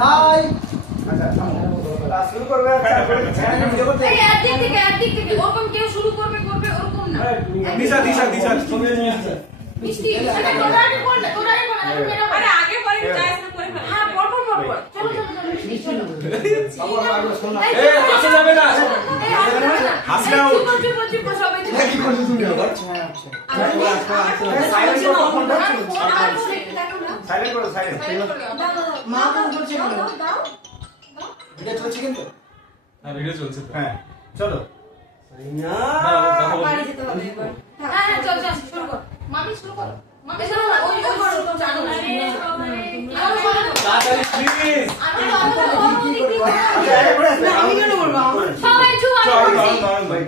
High আচ্ছা শুরু করবে এই একদিক থেকে ওরকম কেউ শুরু করবে ওরকম না দিশা মিষ্টি আরে তোরা আগে বল আরে আগে পরে চয়েস করে ফেল হ্যাঁ পর চলো এই হাসা যাবে না হাসনা আউট চুপ সবাই কি করছিস তুমি আবার সাইলেন্ট করো সাইলেন্ট মা কোন করছে দাও ভিডিও চলছে কিন্তু হ্যাঁ ভিডিও চলছে তো হ্যাঁ চলো না বাড়ি যেতে হবে এবার হ্যাঁ চল শুরু কর মামি শুরু কর মামি শুরু কর ওই করো তো জানো তাড়াতাড়ি প্লিজ আমি কেন বলবো সবাই চুপ ভাই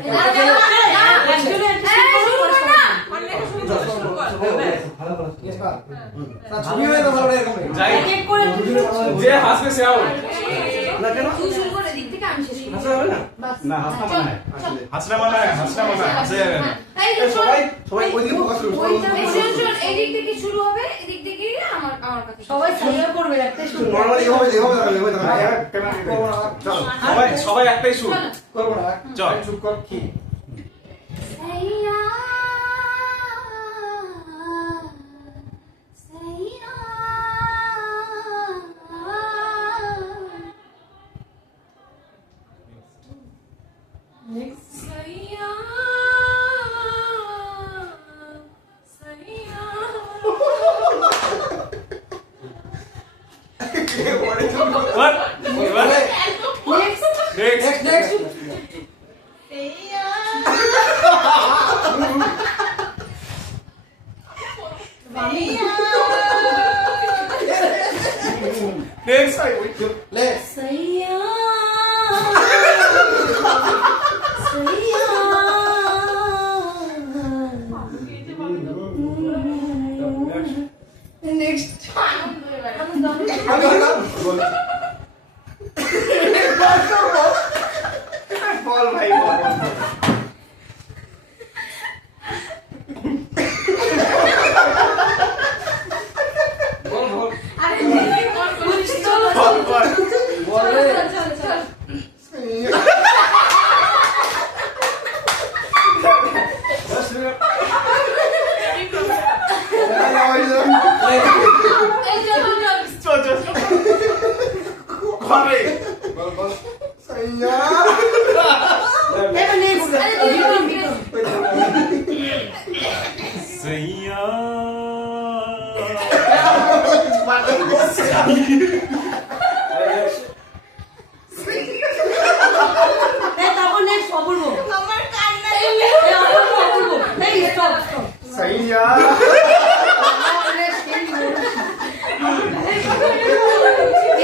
ছবি হয়ে তো ভালো এরকম যাই যে হাসবে সে আউট না কেন তুই শুরু করে দিক থেকে আমি শেষ করব হাসা হবে না না হাসনা মনে হয় হাসনা মানে হাসা যাবে না সবাই ওইদিকে ফোকাস করো এই দিক থেকে শুরু হবে এদিক থেকে আমার কাছে সবাই সাইয়া করবে একটা শুরু নরমালি এভাবে চলো সবাই একটাই শুট করব না চল চুপ কর কি সাইয়া সাইয়া সাইয়া সাইয়া what এবারে next নেক্সট next লেটস সাইয়া সাইয়া নেক্সট বল ভাই বল আরে বলে বল সাইয়া এবার নেক্সট সইয়া তারপর নেক্সট অপূর্ব আমার কান্না অপূর্ব এই স্টপ সাইয়া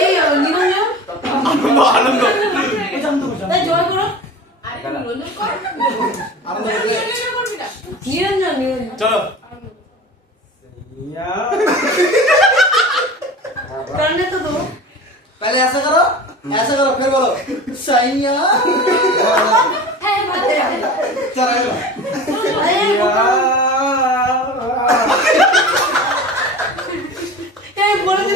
এই নিরঞ্জন আনন্দ এই জয় করো আরে রঞ্জন কর আনন্দ করলে করবি না নিরঞ্জন চলো সাইয়া करने तो दो पहले ऐसा करो फिर बोलो सैया হ্যাঁ ভালো चलो ये बोल दे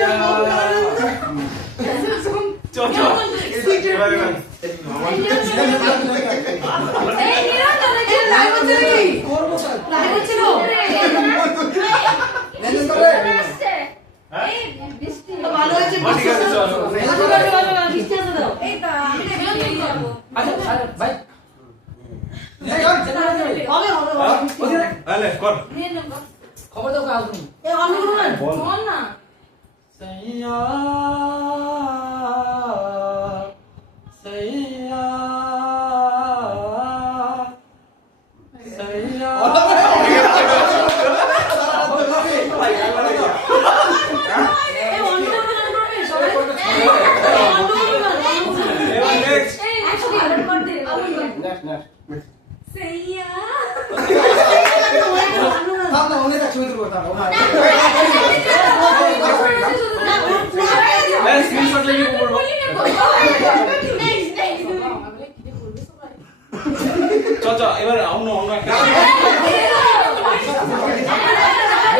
চল এই নিরঞ্জন এই लाइव चली করবো স্যার लाइव चलो নেন করে এই বৃষ্টি तो ভালো হয়েছে ঠিক আছে চলো ভালো বৃষ্টি আছে দাও এই তো আমি নিরঞ্জন করব আচ্ছা ভাই হবে হবে আলে কর নিরঞ্জন কর খবর দাও কাজ তুমি এ অন্য করুন বল না सैया सैया सैया এ অন্য করুন সবাই অন্য করুন এবার নেক্সট এই একসাথে কর দে নেক্সট সাইয়া থাম না উনি তা ছবি তুলবো থাম স্ক্রিনশট লেগে করবো চল এবার অন্য একটা এই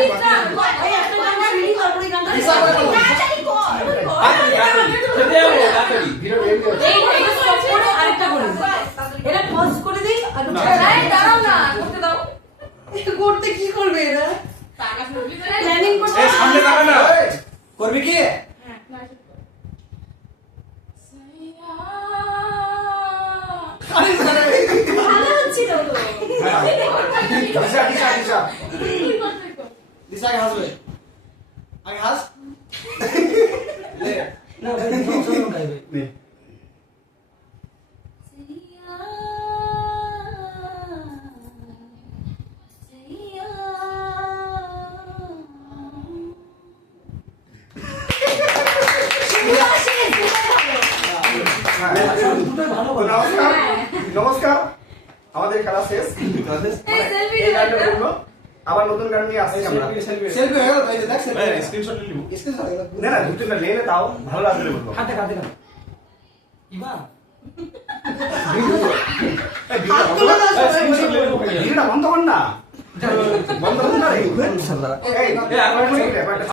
একটা গান রিলিজ তারপরে গানটা করবি কি? আরে জানে। ভালো হচ্ছিল তো। দিশা দিশা দিশা দিশা আগে হাসবে। আগে হাস। লে। না ভাই সব গাইবে নে সব দুটোই ভালো তো বলে নমস্কার নমস্কার আমাদের খেলা শেষ এই সেলফি এই গানটা বললো আবার নতুন গান নিয়ে আসছি আমরা সেলফি হয়ে গেল, এই যে দেখ সেলফি। স্ক্রিনশট নিয়ে নিব স্ক্রিনশট হয়ে গেল। না না দুটোটা লেনে তাও ভালো লাগবে বলবো হাতে কাটে কাটে ইবা এই ভিডিওটা বন্ধ কর না বন্ধ কর না রে শালা। এই এই, একটা